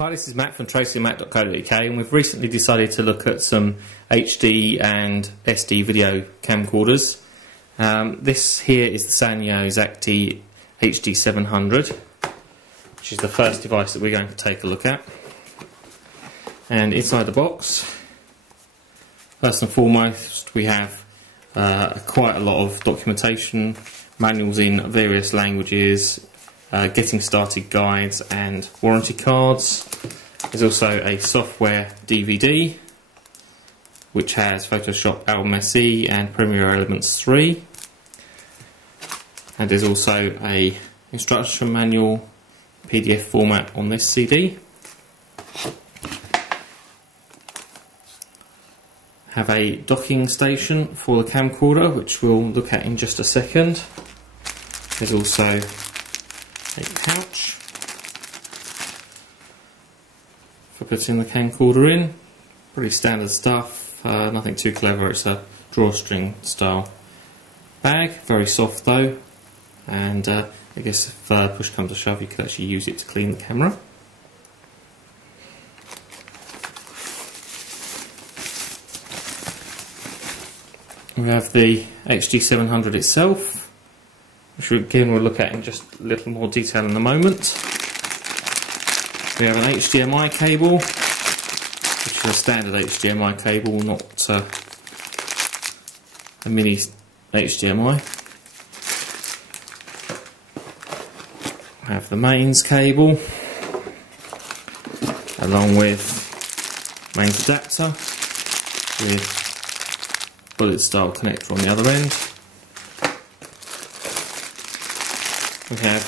Hi, this is Matt from tracymac.co.uk, and we've recently decided to look at some HD and SD video camcorders. This here is the Sanyo Xacti HD700, which is the first device that we're going to take a look at. And inside the box, first and foremost, we have quite a lot of documentation, manuals in various languages, getting started guides and warranty cards. There's also a software DVD which has Photoshop Album SE and Premiere Elements 3, and there's also a instruction manual PDF format on this CD. Have a docking station for the camcorder, which we'll look at in just a second. There's also a pouch for putting the camcorder in. Pretty standard stuff, nothing too clever. It's a drawstring style bag, very soft though, and I guess if push comes to shove you could actually use it to clean the camera. We have the HD700 itself, which again we'll look at in just a little more detail in a moment. We have an HDMI cable, which is a standard HDMI cable, not a mini HDMI. We have the mains cable, along with mains adapter with bullet style connector on the other end. We have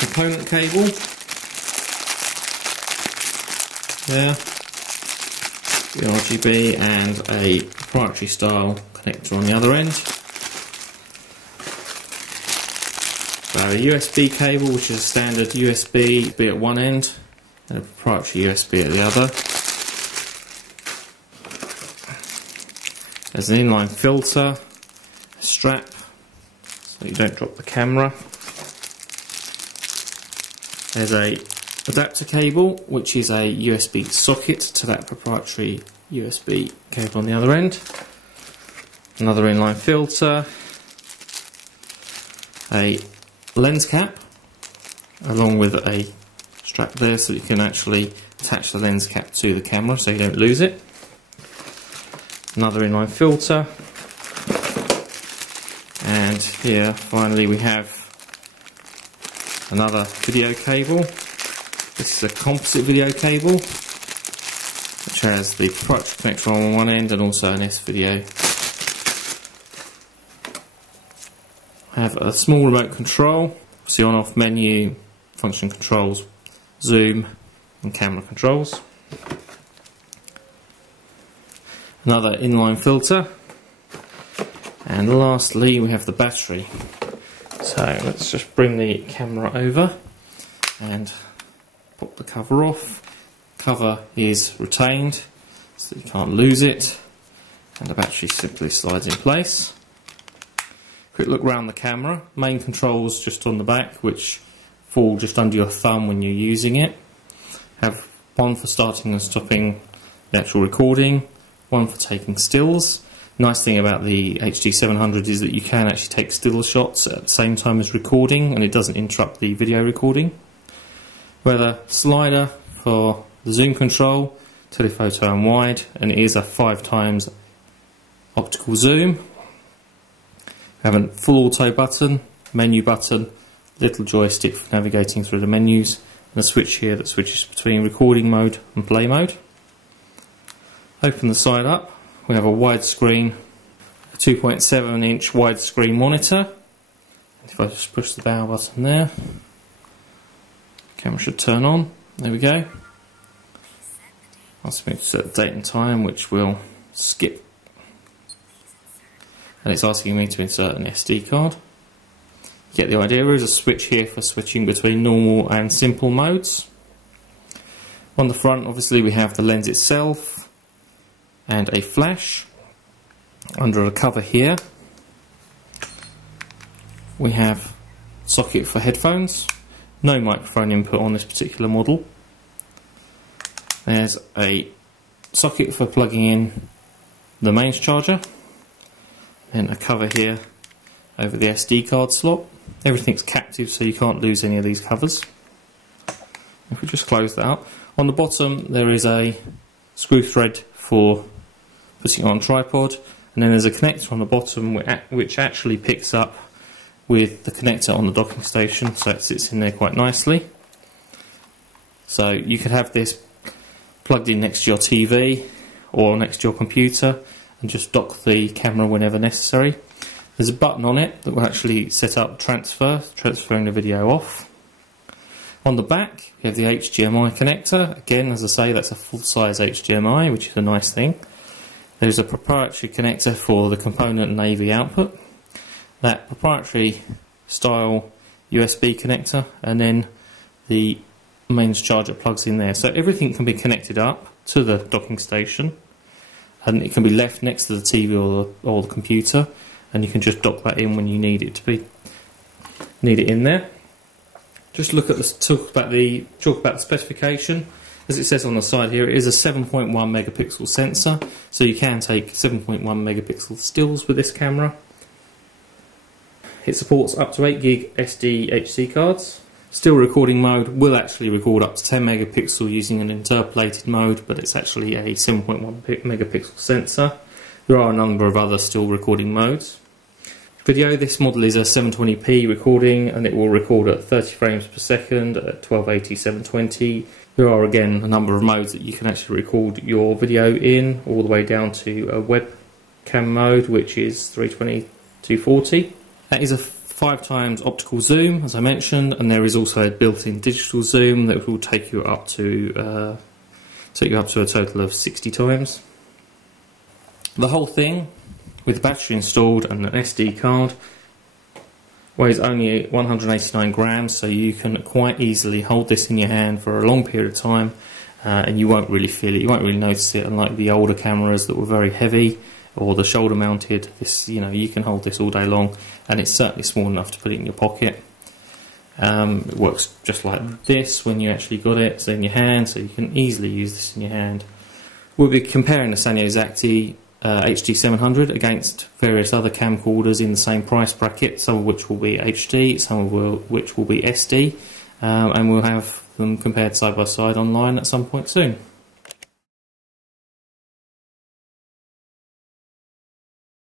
component cable there, the RGB, and a proprietary style connector on the other end. So a USB cable, which is a standard USB at one end and a proprietary USB at the other. There's an inline filter, a strap so you don't drop the camera. There's a adapter cable, which is a USB socket to that proprietary USB cable on the other end. Another inline filter, a lens cap, along with a strap there so you can actually attach the lens cap to the camera so you don't lose it. Another inline filter, and here finally we have another video cable. This is a composite video cable which has the proprietary connector on one end and also an S-video. I have a small remote control, obviously on-off menu, function controls, zoom and camera controls. Another inline filter, and lastly we have the battery. So let's just bring the camera over and pop the cover off. Cover is retained so you can't lose it, and the battery simply slides in place. Quick look around the camera. Main controls just on the back, which fall just under your thumb when you're using it. Have one for starting and stopping the actual recording, one for taking stills. Nice thing about the HD700 is that you can actually take still shots at the same time as recording, and it doesn't interrupt the video recording. We have a slider for the zoom control, telephoto and wide, and it is a 5x optical zoom. We have a full auto button, menu button, little joystick for navigating through the menus, and a switch here that switches between recording mode and play mode. Open the side up, we have a widescreen, a 2.7-inch widescreen monitor. And if I just push the power button there, the camera should turn on. There we go. Ask me to set the date and time, which we'll skip. And it's asking me to insert an SD card. You get the idea. There is a switch here for switching between normal and simple modes. On the front, obviously, we have the lens itself and a flash. Under a cover here we have socket for headphones, no microphone input on this particular model. There's a socket for plugging in the mains charger, and a cover here over the SD card slot. Everything's captive, so you can't lose any of these covers. If we just close that up, on the bottom there is a screw thread for putting it on tripod, and then there's a connector on the bottom which actually picks up with the connector on the docking station, so it sits in there quite nicely. So you could have this plugged in next to your TV or next to your computer and just dock the camera whenever necessary. There's a button on it that will actually set up transferring the video off. On the back you have the HDMI connector. Again, as I say, that's a full-size HDMI, which is a nice thing. There's a proprietary connector for the component and AV output. That proprietary style USB connector, and then the mains charger plugs in there. So everything can be connected up to the docking station, and it can be left next to the TV or the computer, and you can just dock that in when you need it in there. Just look at talk about the specification. As it says on the side here, it is a 7.1 megapixel sensor, so you can take 7.1 megapixel stills with this camera. It supports up to 8 gig SD cards. Still recording mode will actually record up to 10 megapixel using an interpolated mode, but it's actually a 7.1 megapixel sensor. There are a number of other still recording modes. Video, this model is a 720p recording, and it will record at 30 frames per second at 1280 720. There are again a number of modes that you can actually record your video in, all the way down to a webcam mode, which is 320 240. That is a 5x optical zoom, as I mentioned, and there is also a built-in digital zoom that will take you up to a total of 60 times. The whole thing, with the battery installed and an SD card, weighs only 189 grams, so you can quite easily hold this in your hand for a long period of time, and you won't really feel it, you won't really notice it, unlike the older cameras that were very heavy, or the shoulder mounted. This, you can hold this all day long, and it's certainly small enough to put it in your pocket. It works just like this when you actually got it, so in your hand, so you can easily use this in your hand. We'll be comparing the Sanyo Xacti HD700 against various other camcorders in the same price bracket, some of which will be HD, some of which will be SD, and we'll have them compared side by side online at some point soon.